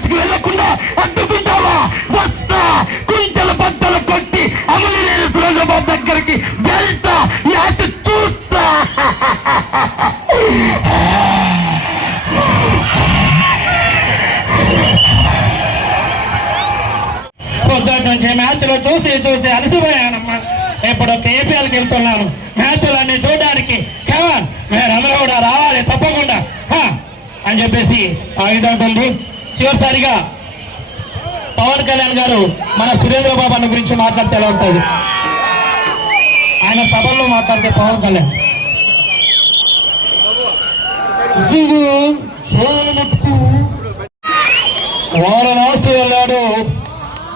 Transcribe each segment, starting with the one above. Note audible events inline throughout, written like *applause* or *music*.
బయటకు వెళ్ళకుండా అడ్డుకుంటావా వస్తా. కుంచెల బద్దలు కొట్టి అమలు లేని సురేంద్రబాబు దగ్గరికి వెళ్తా. యాట చూస్తా. పొద్దుటి నుంచి మ్యాచ్లు చూసి చూసి అలసిపోయానమ్మా. ఇప్పుడు కేపీఎల్కి వెళ్తున్నాను. మ్యాచ్లన్నీ చూడడానికి. కేవల్ మీరందరూ కూడా రావాలి తప్పకుండా. అని చెప్పేసి ఆగిదంటుంది చివరిసారిగా పవన్ కళ్యాణ్ గారు మన సురేంద్ర బాబు అన్న గురించి మాట్లాడితే ఎలా ఉంటుంది? ఆయన సభల్లో మాట్లాడితే పవన్ కళ్యాణ్. సింగు వారణాసి వెళ్ళాడు.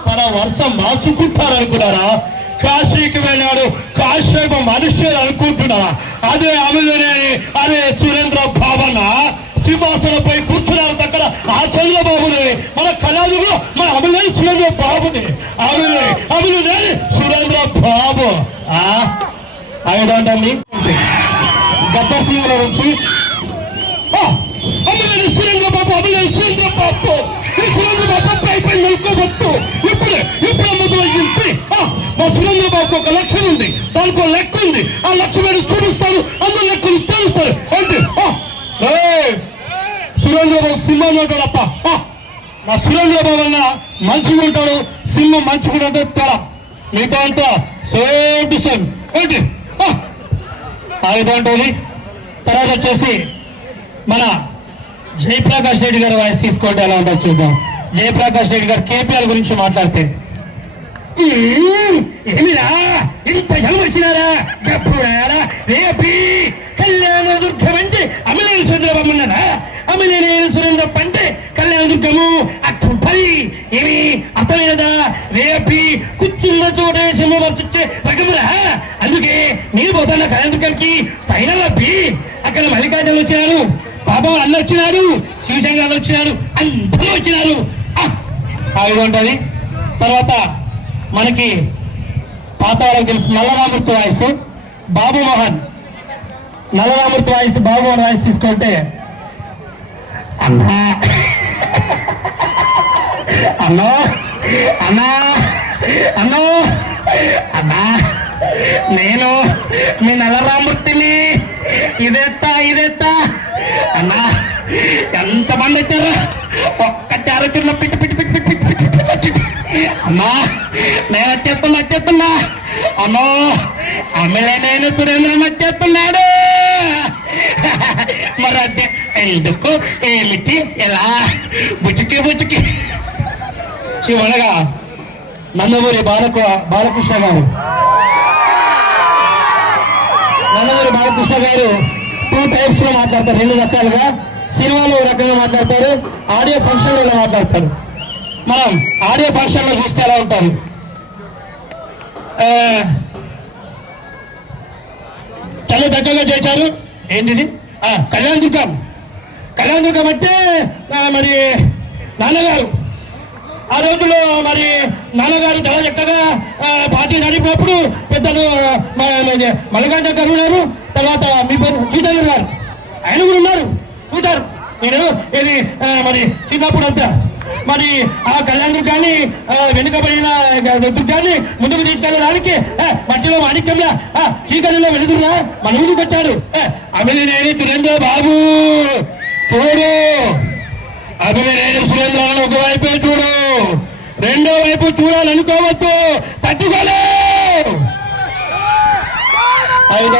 తన వర్షం మార్చుకుంటారనుకున్నారా కాశీకి వెళ్ళాడు. కాశ్యప మనిషి అనుకుంటున్నా అదే అమిలనే అదే సురేంద్ర భావన సింహాసనపై కూర్చో మన కళాదులు మన అమిలే సురేంద్ర బాబుని. అమిలే అమిలనే సురేంద్ర బాబు. ఆ? ఐదండి గబ్బర్ సింగ్ నుంచి. అమలేని సురేంద్ర బాబు అమలేని సురేంద్ర బాబు. ఈ సురేంద్ర బాబు పై పై నలుకోవద్దు ఇప్పుడే ఇప్పుడే మొదలయ్యింది. ఆ, మా సురేంద్ర బాబు ఒక లక్ష్యం ఉంది. దానికి ఒక లెక్క ఉంది. ఆ లక్ష్యం చూపిస్తారు. అందరు లెక్కలు తెలుస్తారు అంటే సురేంద్ర బాబు సింహం ఉంటాడప్ప మా సురేంద్ర బాబు అన్న మంచిగా ఉంటాడు. సినిమా మంచిగా ఉంటే తల. మిగతా అంతా సేమ్ టు సేమ్. ఏంటి ఆ, తర్వాత వచ్చేసి మన జయప్రకాష్ రెడ్డి గారు వాయిస్ తీసుకోండి. ఎలా ఉంటుందో చూద్దాం. జయప్రకాష్ రెడ్డి గారు కేపీఎల్ గురించి మాట్లాడితే. ఏమిరా? ఇంత జనం వచ్చినారా గప్పుడారా రేపీ? కళ్యాణ దుర్గం అంటే అమలేని సుందరబాబు ఉన్నారా అమలేని సురేంద్ర అంటే కళ్యాణ దుర్గము అట్టుంటది ఏమి అతనేదా రేపి కూర్చున్న చోట రకమురా అందుకే నేను పోతాను కళ్యాణ ఫైనల్ అబ్బి అక్కడ మల్లికార్జున వచ్చినారు. బాబా అన్న వచ్చినారు. శివశంకర్ వచ్చినారు. అందరూ వచ్చినారు. ఆ, తర్వాత మనకి పాత వాళ్ళకి తెలుసు. నల్లరామృత వాయిస్. బాబు మోహన్. నల్లరామృత వాయిస్ బాబు మోహన్ వాయిస్ తీసుకుంటే. *laughs* అన్నా. అన్నా. అన్నా. అన్నో అబ్బా! నేను మీ నల్లరామూర్తిని ఇదెత్తా ఇదెత్తా. అన్నా ఎంతమంది వచ్చారు ఒక్క క్యారెక్టర్లో పిట్టి పిట్టి పిట్టి పిట్టి పిట్టి పిట్టి అమ్మా! నేను వచ్చేస్తున్నా వచ్చేస్తున్నా. అమ్మో! అమ్మలే నేను సురేంద్రం వచ్చేస్తున్నాడు. మరి అంటే ఎందుకు? ఏమిటి? ఎలా? బుచ్చుకి బుచ్చుకి. చివరగా నందమూరి బాలక బాలకృష్ణ గారు. నందమూరి బాలకృష్ణ గారు టూ టైప్స్లో మాట్లాడతారు రెండు రకాలుగా. సినిమాలో రకంగా మాట్లాడతారు ఆడియో ఫంక్షన్లో మాట్లాడతారు. మనం ఆడియో ఫంక్షన్లో చూస్తే ఎలా ఉంటారు? తల్లి చాలా దగ్గరగా చేశారు. ఏంటిది? ఆ, కళ్యాణ దుర్గం. కళ్యాణ దుర్గం అంటే మరి నాన్నగారు. ఆ రోజుల్లో మరి నాన్నగారు చాలా చక్కగా పార్టీ నడిపినప్పుడు పెద్దలు మల్లికార్జున గారు ఉన్నారు. తర్వాత మీ పేరు సీతారాం గారు. ఆయన కూడా ఉన్నారు. చూశారు నేను ఇది మరి చిన్నప్పుడు అంతా. మరి ఆ కళ్యాణ్ కానీ వెనుకబడిన కానీ ముందుకు తీసుకెళ్ళడానికి ఆ, మధ్యలో మాణిక్యంలా ఆ, చీకటిలో వెలుగురా మన ముందుకు వచ్చాడు అమిలినేని సురేంద్ర బాబు చూడు. అభినయ సురేంద్ర ఒకవైపే చూడు. రెండో వైపు చూడాలనుకోవద్దు. తట్టుకోలే. ఐదు